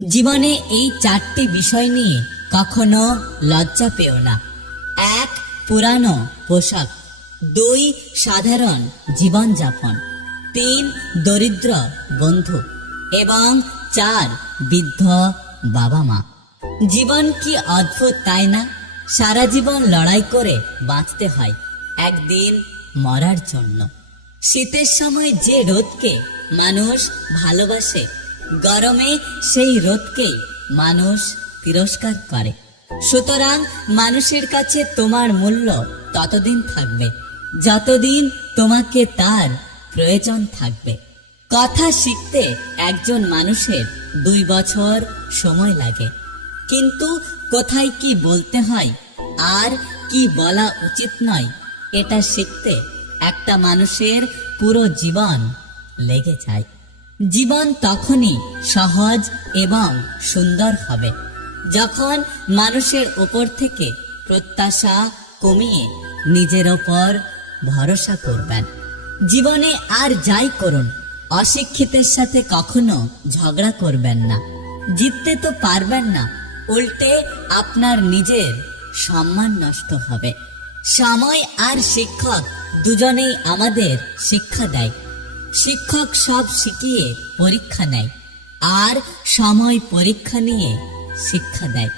জীবনে এই চারটি বিষয় নিয়ে কখনো লজ্জা পেও না। এক, পুরানো পোশাক। দুই, সাধারণ জীবনযাপন। তিন, দরিদ্র বন্ধু। এবং চার, বৃদ্ধ বাবা মা। জীবন কি অদ্ভুত, তাই না? সারা জীবন লড়াই করে বাঁচতে হয়, একদিন মরার জন্য। শীতের সময় যে রোদকে মানুষ ভালোবাসে, গরমে সেই রোদকেই মানুষ তিরস্কার করে। সুতরাং মানুষের কাছে তোমার মূল্য ততদিন থাকবে যতদিন তোমাকে তার প্রয়োজন থাকবে। কথা শিখতে একজন মানুষের 2 বছর সময় লাগে, কিন্তু কোথায় কি বলতে হয় আর কি বলা উচিত নয়, এটা শিখতে একটা মানুষের পুরো জীবন লেগে যায়। জীবন তখনই সহজ এবং সুন্দর হবে যখন মানুষের উপর থেকে প্রত্যাশা কমিয়ে নিজের ওপর ভরসা করবেন। জীবনে আর যাই করুন, অশিক্ষিতের সাথে কখনো ঝগড়া করবেন না। জিততে তো পারবেন না, উল্টে আপনার নিজের সম্মান নষ্ট হবে। সময় আর শিক্ষক দুজনেই আমাদের শিক্ষা দেয়। শিক্ষক সব শিখিয়ে পরীক্ষা নেয়, আর সময় পরীক্ষা নিয়ে শিক্ষা দেয়।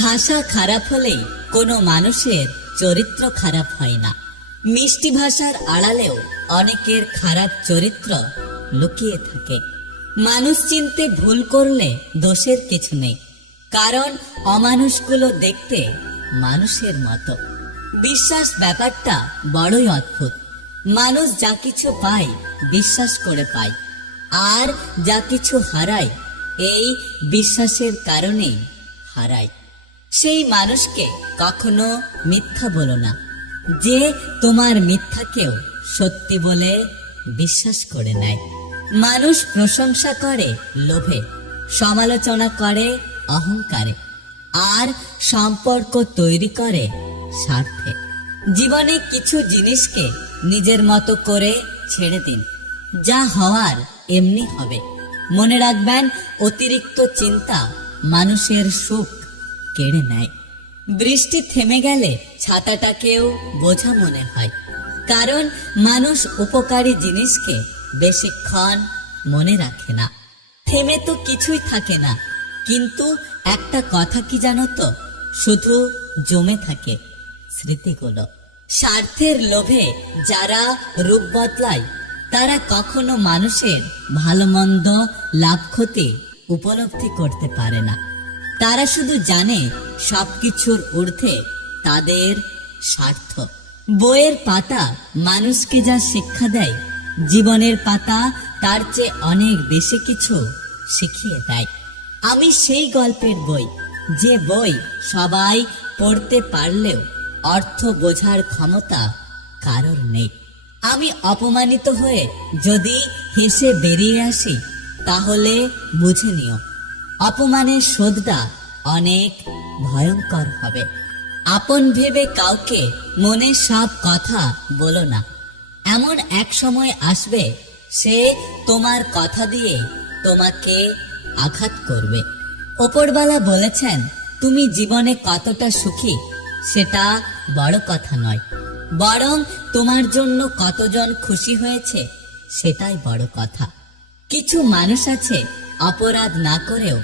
ভাষা খারাপ হলেই কোনো মানুষের চরিত্র খারাপ হয় না। মিষ্টি ভাষার আড়ালেও অনেকের খারাপ চরিত্র লুকিয়ে থাকে। মানুষ চিনতে ভুল করলে দোষের কিছু নেই, কারণ অমানুষগুলো দেখতে মানুষের মতো। বিশ্বাস ব্যাপারটা বড়ই অদ্ভুত। মানুষ যা কিছু পায় বিশ্বাস করে পায়, আর যা কিছু হারায় এই বিশ্বাসের কারণেই হারায়। সেই মানুষকে কখনো মিথ্যা বলো না, যে তোমার মিথ্যাকেও সত্যি বলে বিশ্বাস করে নেয়। মানুষ প্রশংসা করে লোভে, সমালোচনা করে অহংকারে, আর সম্পর্ক তৈরি করে স্বার্থে। জীবনে কিছু জিনিসকে নিজের মতো করে ছেড়ে দিন, যা হওয়ার এমনি হবে। মনে রাখবেন, অতিরিক্ত চিন্তা মানুষের সুখ কেড়ে নেয়। বৃষ্টি থেমে গেলে ছাতাটাকেও বোঝা মনে হয়, কারণ মানুষ উপকারী জিনিসকে বেশিক্ষণ মনে রাখে না। থেমে তো কিছুই থাকে না, কিন্তু একটা কথা কি জানো তো, শুধু জমে থাকে স্মৃতিগুলো। স্বার্থের লোভে যারা রূপ বদলায়, তারা কখনো মানুষের ভালো মন্দ লাভ ক্ষতি উপলব্ধি করতে পারে না। তারা শুধু জানে সবকিছুর ঊর্ধ্বে তাদের স্বার্থ। বইয়ের পাতা মানুষকে যা শিক্ষা দেয়, জীবনের পাতা তার চেয়ে অনেক বেশি কিছু শিখিয়ে দেয়। আমি সেই গল্পের বই, যে বই সবাই পড়তে পারলেও অর্থ বোঝার ক্ষমতা কারোর নেই। আমি অপমানিত হয়ে যদি হেসে বেরিয়ে আসি, তাহলে বুঝে নিও অপমানের শোধটা অনেক ভয়ঙ্কর হবে। আপন ভেবে কাউকে মনে সব কথা বলো না। এমন এক সময় আসবে, সে তোমার কথা দিয়ে তোমাকে আঘাত করবে। ওপরওয়ালা বলেছেন, তুমি জীবনে কতটা সুখী সেটা বড় কথা নয়, বরং তোমার জন্য কতজন খুশি হয়েছে সেটাই বড় কথা। কিছু মানুষ আছে, অপরাধ না করেও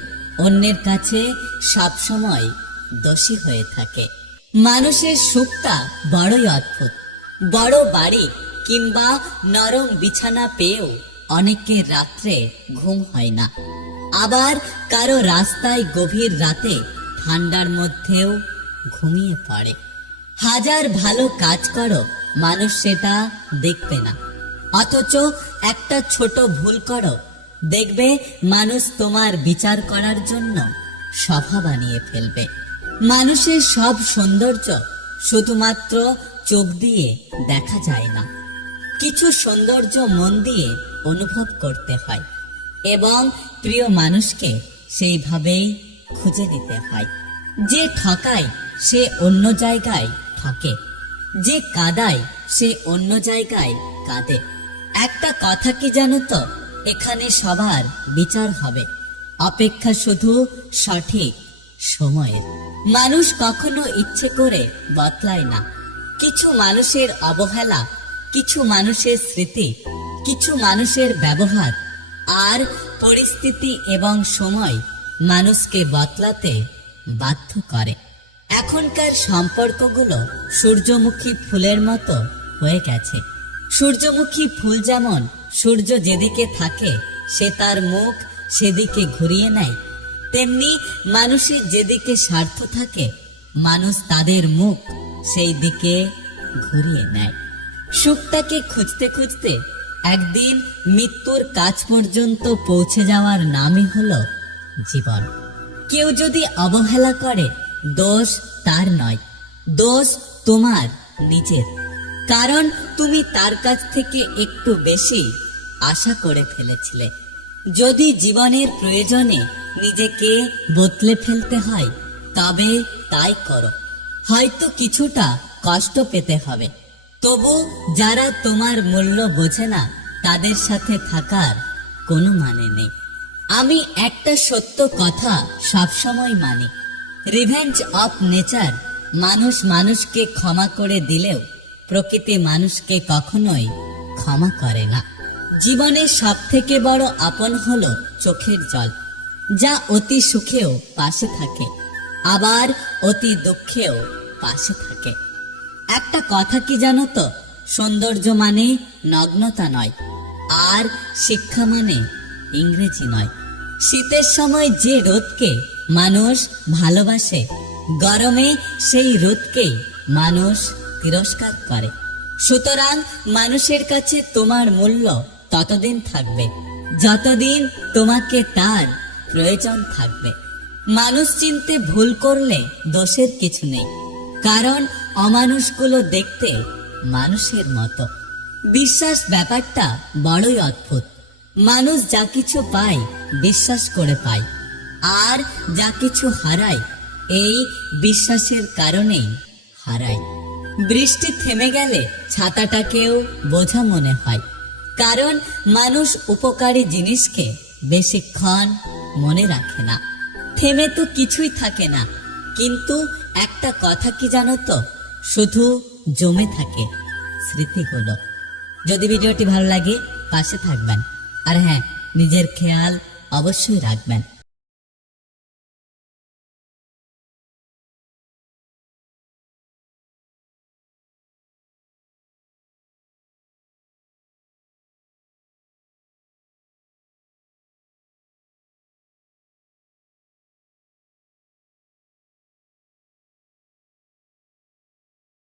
অন্যের কাছে সবসময় দোষী হয়ে থাকে। মানুষের সুখটা বড়ই অদ্ভুত। বড় বাড়ি কিংবা নরম বিছানা পেয়েও অনেকের রাত্রে ঘুম হয় না। আবার কারো রাস্তায় গভীর রাতে ঠান্ডার মধ্যেও ঘুমিয়ে পড়ে। হাজার ভালো কাজ করো, মানুষ সেটা দেখবে না। অথচ একটা ছোট ভুল করো, দেখবে মানুষ তোমার বিচার করার জন্য সভা বানিয়ে ফেলবে। মানুষের সব সৌন্দর্য শুধুমাত্র চোখ দিয়ে দেখা যায় না, কিছু সৌন্দর্য মন দিয়ে অনুভব করতে হয়, এবং প্রিয় মানুষকে সেইভাবেই খুঁজে নিতে হয়। যে ঠকায় সে অন্য জায়গায় ঠকে, যে কাঁদায় সে অন্য জায়গায় কাঁদে। একটা কথা কি জানো তো, এখানে সবার বিচার হবে, অপেক্ষা শুধু সঠিক সময়ের। মানুষ কখনো ইচ্ছে করে বদলায় না। কিছু মানুষের অবহেলা, কিছু মানুষের স্মৃতি, কিছু মানুষের ব্যবহার আর পরিস্থিতি এবং সময় মানুষকে বদলাতে বাধ্য করে। এখনকার সম্পর্কগুলো সূর্যমুখী ফুলের মতো হয়ে গেছে। সূর্যমুখী ফুল যেমন সূর্য যেদিকে থাকে সে তার মুখ সেদিকে ঘুরিয়ে নেয়, তেমনি মানুষের যেদিকে স্বার্থ থাকে মানুষ তাদের মুখ সেই দিকে ঘুরিয়ে নেয়। সুখটাকে খুঁজতে খুঁজতে একদিন মৃত্যুর কাছ পর্যন্ত পৌঁছে যাওয়ার নামই হলো জীবন। কেউ যদি অবহেলা করে দোষ তার নয়, দোষ তোমার নিজের। কারণ তুমি তার কাছ থেকে একটু বেশি আশা করে ফেলেছিলে। যদি জীবনের প্রয়োজনে নিজেকে বদলে ফেলতে হয় তবে তাই করো। হয়তো কিছুটা কষ্ট পেতে হবে, তবু যারা তোমার মূল্য বোঝে না তাদের সাথে থাকার কোনো মানে নেই। আমি একটা সত্য কথা সবসময় মানি, রিভেঞ্জ অফ নেচার। মানুষ মানুষকে ক্ষমা করে দিলেও প্রকৃতি মানুষকে কখনোই ক্ষমা করে না। জীবনের সব থেকে বড় আপন হলো চোখের জল, যা অতি সুখেও পাশে থাকে আবার অতি দুঃখেও পাশে থাকে। একটা কথা কি জানো তো, সৌন্দর্য মানে নগ্নতা নয়, আর শিক্ষা মানে ইংরেজি নয়। শীতের সময় যে রোদকে মানুষ ভালোবাসে, গরমে সেই রোদকেই মানুষ তিরস্কার করে। সুতরাং মানুষের কাছে তোমার মূল্য ততদিন থাকবে যতদিন তোমাকে তার প্রয়োজন থাকবে। মানুষ চিনতে ভুল করলে দোষের কিছু নেই, কারণ অমানুষগুলো দেখতে মানুষের মতো। বিশ্বাস ব্যাপারটা বড়ই অদ্ভুত। মানুষ যা কিছু পায় বিশ্বাস করে পায়, আর যা কিছু হারায় এই বিশ্বাসের কারণেই হারায়। বৃষ্টি থেমে গেলে ছাতাটাকেও বোঝা মনে হয়, কারণ মানুষ উপকারী জিনিসকে বেশিক্ষণ মনে রাখে না। থেমে তো কিছুই থাকে না, কিন্তু একটা কথা কি জানো তো, শুধু জমে থাকে স্মৃতিগুলো। যদি ভিডিওটি ভালো লাগে পাশে থাকবেন, আর হ্যাঁ, নিজের খেয়াল অবশ্যই রাখবেন।